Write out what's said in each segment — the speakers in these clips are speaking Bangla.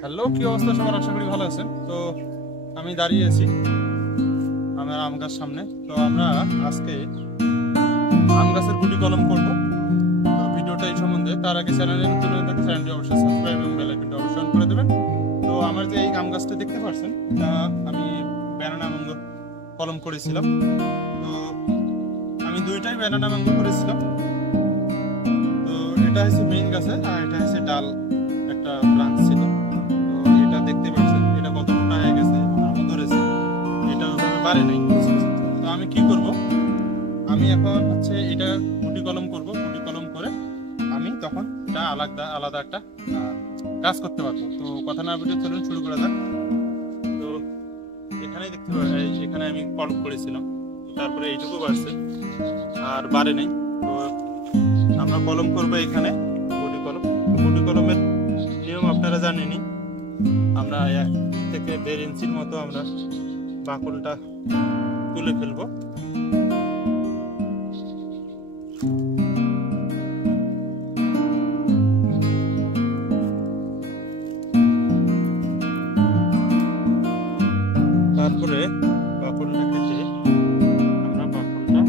হ্যালো, কি অবস্থা সবার? আশা করি ভালো আছেন। তো আমি দাঁড়িয়ে আছি আমার আম গাছ সামনে। তো আমরা আজকে আম গাছের গুটি কলম করবো। তো ভিডিওটা এই সম্বন্ধে, তার আগে চ্যানেলে নতুন হয়ে থাকে চ্যানেলটি অবশ্যই সাবস্ক্রাইব এবং বেল আইকনটা অবশ্যই অন করে দেবেন। তো আমার যে এই আম গাছটা দেখতে পাচ্ছেন, এটা আমি ব্যানানা ম্যাঙ্গো কলম করেছিলাম। তো আমি দুইটাই ব্যানানা ম্যাঙ্গো করেছিলাম। তো এটা হচ্ছে মেইন গাছে, আর এটা হচ্ছে ডাল, একটা ব্রাঞ্চ ছিল। তো এটা দেখতে পাচ্ছেন, এটা কত মোটা হয়ে গেছে এবং আমও ধরেছে, এটা ওইভাবে বাড়ে নাই। তো আমি কি করব, আমি এখন হচ্ছে এটা গুটি কলম করব। গুটি কলম করে আমি তখন এটা আলাদা আলাদা একটা কাজ করতে পারবো। তো কথা না বলে চলুন শুরু করা যাক। তো এখানেই দেখতে পাচ্ছেন, এখানে আমি কলম করেছিলাম, তারপরে এইটুকু বাড়ছে আর বাড়ে নাই। তো আমরা কলম করবো এখানে গুটি কলম। গুটি কলমের নিয়ম আপনারা জানেনই। আমরা 1 থেকে 1.5 ইঞ্চির মতো আমরা বাকলটা তুলে ফেলবো। তারপরে বাকলটা কেটে আমরা বাকলটা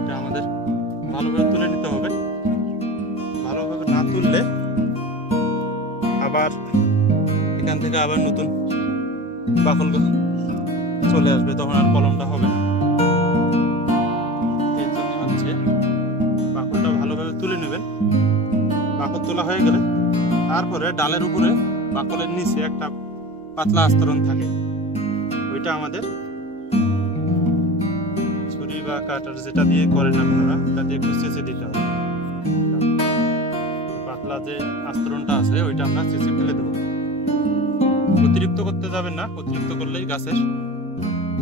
এটা আমাদের ভালোভাবে তুলে নিতে হবে। ভালোভাবে না তুললে আবার এখান থেকে আবার নতুন বাকল চলে আসবে, তখন আর কলমটা হবে না। এর জন্য হচ্ছে বাকলটা ভালোভাবে তুলে নেবেন। বাকল তোলা হয়ে গেলে তারপরে ডালের উপরে বাকলের নিচে একটা পাতলা আস্তরণ থাকে, ওইটা আমাদের ছুরি বা কাটার যেটা দিয়ে করেন আপনারা, এটা দিয়ে একটু চেঁচে দিতে হবে। পাতলা যে আস্তরণটা আছে ওইটা আমরা চেঁচে ফেলে দেবো। অতিরিক্ত করতে যাবেন না, অতিরিক্ত করলেই গাছের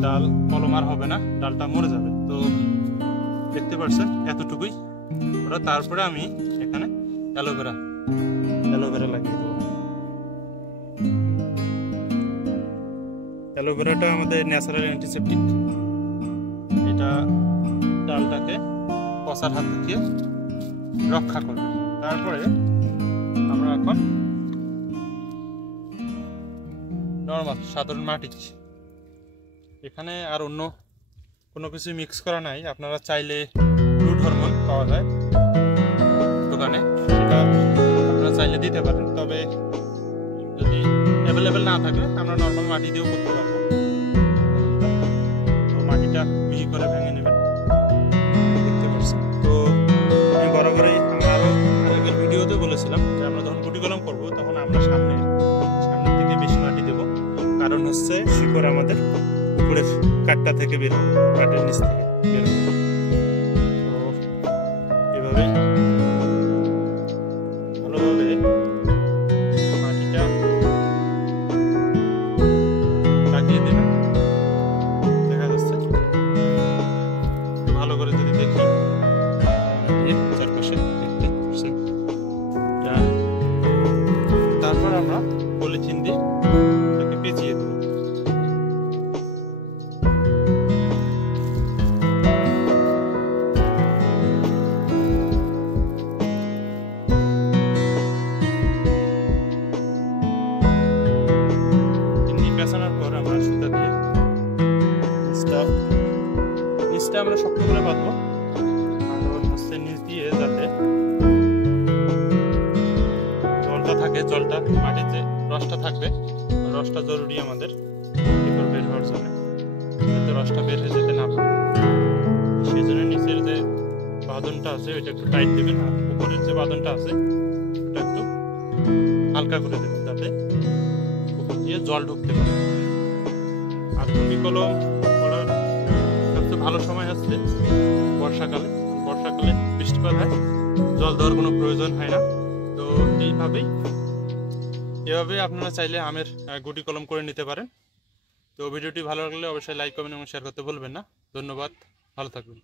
ডাল কলম আর হবে না, ডালটা মরে যাবে। তো দেখতে পাচ্ছেন এতটুকুই। তারপরে আমি এখানে অ্যালোভেরা লাগিয়ে দেবো। অ্যালোভেরাটা আমাদের ন্যাচারাল অ্যান্টিসেপটিক, এটা ডালটাকে পচার হাত থেকে রক্ষা করবে। তারপরে আমরা এখন নর্মাল সাধারণ মাটি, এখানে আর অন্য কোনো কিছু মিক্স করা নাই। আপনারা চাইলে রুট হরমোন পাওয়া যায় দোকানে, সেটা আপনারা চাইলে দিতে পারেন। তবে যদি অ্যাভেলেবেল না থাকে আমরা নর্মাল মাটি দিয়েও করতে পারবো। তো মাটিটা মিহি করে ভেঙে নেবেন, দেখতে পাচ্ছেন। তো আমি বরাবরই আরও আগের ভিডিওতে বলেছিলাম যে আমরা যখন গুটি কলম করবো তখন আমরা সামনের দিকে বেশি মাটি দেবো। কারণ হচ্ছে শিকড় আমাদের উপরের কাঠটা থেকে বের হবে, কাঠের নিচ থেকে বের হবে। তো এভাবেই ভালোভাবে মাটিটা লাগিয়ে দেবেন। দেখা যাচ্ছে ভালো করে যদি দেখি চারপাশে দেখতে পাচ্ছেন। তারপর আমরা পলিথিন দিয়ে এটাকে পেঁচিয়ে দেবো। পেঁচানোর পর আমরা সুতা দিয়ে নিচটা আমরা শক্ত করে বাঁধবো। কারণ হচ্ছে নিচ দিয়ে যাতে জলটা থাকে, জলটা মাটির যে রসটা থাকবে, রসটা জরুরি আমাদের শিকড় বের হওয়ার জন্য, যাতে রসটা বের হয়ে যেতে না পারে। সেই জন্য নিচের যে বাঁধনটা আছে ওইটা একটু টাইট দেবেন, আর উপরের যে বাঁধনটা আছে ওটা একটু হালকা করে দেবেন, যাতে উপর দিয়ে জল ঢুকতে পারে। আর গুটি কলম করার সবচেয়ে ভালো সময় হচ্ছে বর্ষাকালে। বর্ষাকালে বৃষ্টিপাত হয়, জল দেওয়ার কোনো প্রয়োজন হয় না। তো এভাবে আপনারা চাইলে আমের গুটি কলম করে নিতে পারেন। তো ভিডিওটি ভালো লাগলে অবশ্যই লাইক, কমেন্ট এবং শেয়ার করতে ভুলবেন না। ধন্যবাদ, ভালো থাকবেন।